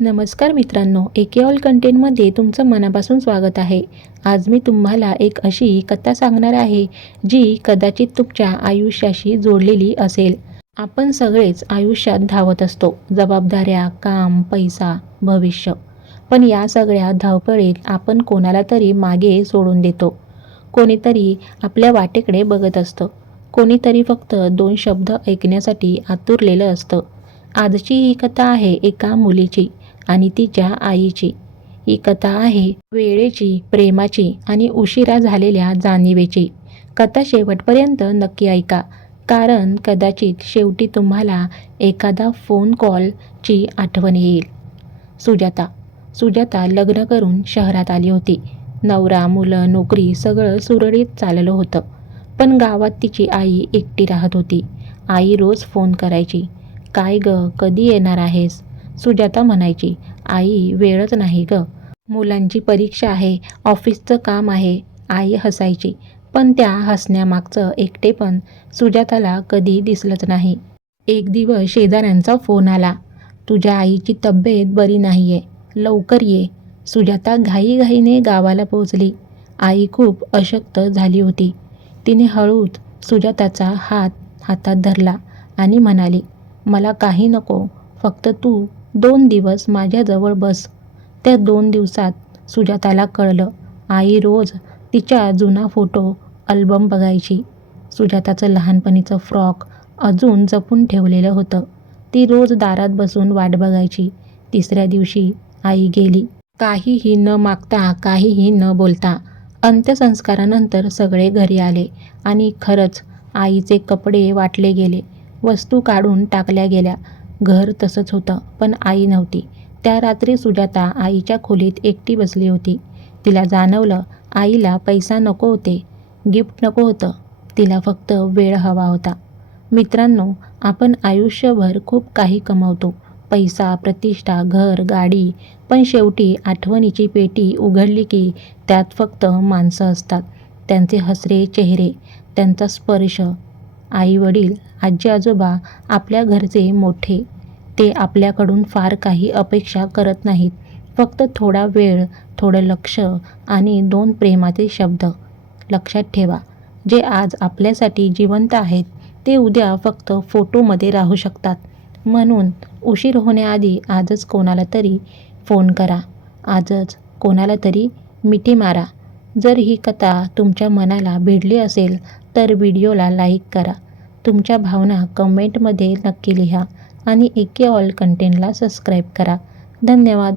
नमस्कार मित्रांनो एके ऑल कंटेंटमध्ये तुमचं मनापासून स्वागत आहे. आज मी तुम्हाला एक अशी कथा सांगणार आहे जी कदाचित तुमच्या आयुष्याशी जोडलेली असेल. आपण सगळेच आयुष्यात धावत असतो जबाबदाऱ्या काम पैसा भविष्य. पण या सगळ्या धावपळीत आपण कोणाला तरी मागे सोडून देतो. कोणीतरी आपल्या वाटेकडे बघत असतं. कोणीतरी फक्त दोन शब्द ऐकण्यासाठी आतुरलेलं असतं. आजची ही कथा आहे एका मुलीची. आणि तिच्या आईची. ही कथा आहे वेळेची प्रेमाची आणि उशिरा झालेल्या जाणिवेची. कथा शेवटपर्यंत नक्की ऐका कारण कदाचित शेवटी तुम्हाला एखादा फोन कॉलची आठवण येईल. सुजाता. सुजाता लग्न करून शहरात आली होती. नवरा मुलं नोकरी सगळं सुरळीत चाललं होतं. पण गावात तिची आई एकटी राहत होती. आई रोज फोन करायची. काय ग कधी येणार आहेस? सुजाता म्हणायची आई वेळच नाही ग. मुलांची परीक्षा आहे ऑफिसचं काम आहे. आई हसायची पण त्या हसण्यामागचं एकटेपण सुजाताला कधी दिसलंच नाही. एक दिवस शेजाऱ्यांचा फोन आला तुझ्या आईची तब्येत बरी नाही आहे लवकर ये. सुजाता घाईघाईने गावाला पोहोचली. आई खूप अशक्त झाली होती. तिने हळूच सुजाताचा हात हातात धरला आणि म्हणाली मला काही नको फक्त तू दोन दिवस माझ्याजवळ बस. त्या दोन दिवसात सुजाताला कळलं आई रोज तिच्या जुना फोटो अल्बम बघायची. सुजाताचं लहानपणीचं फ्रॉक अजून जपून ठेवलेलं होतं. ती रोज दारात बसून वाट बघायची. तिसऱ्या दिवशी आई गेली. काहीही न मागता काहीही न बोलता अंत्यसंस्कारानंतर सगळे घरी आले आणि खरंच आईचे कपडे वाटले गेले. वस्तू काढून टाकल्या गेल्या. घर तसंच होतं पण आई नव्हती. त्या रात्री सुजाता आईच्या खोलीत एकटी बसली होती. तिला जाणवलं आईला पैसा नको होते गिफ्ट नको होतं. तिला फक्त वेळ हवा होता. मित्रांनो आपण आयुष्यभर खूप काही कमवतो. पैसा प्रतिष्ठा घर गाडी पण शेवटी आठवणीची पेटी उघडली की त्यात फक्त माणसं असतात. त्यांचे हसरे चेहरे त्यांचा स्पर्श. आई वडील आजी आजोबा आपल्या घरचे मोठे ते आपल्याकडून फार काही अपेक्षा करत नाहीत. फक्त थोडा वेळ थोडं लक्ष आणि दोन प्रेमाचे शब्द लक्षात ठेवा. जे आज आपल्यासाठी जिवंत आहेत ते उद्या फक्त फोटोमध्ये राहू शकतात. म्हणून उशीर होण्याआधी आजच कोणाला तरी फोन करा. आजच कोणाला तरी मिठी मारा. जर ही कथा तुमच्या मनाला भिडली असेल तर व्हिडिओला लाईक करा. तुमच्या भावना कमेंटमध्ये नक्की लिहा. आणि एके ऑल कंटेंटला सबस्क्राईब करा. धन्यवाद.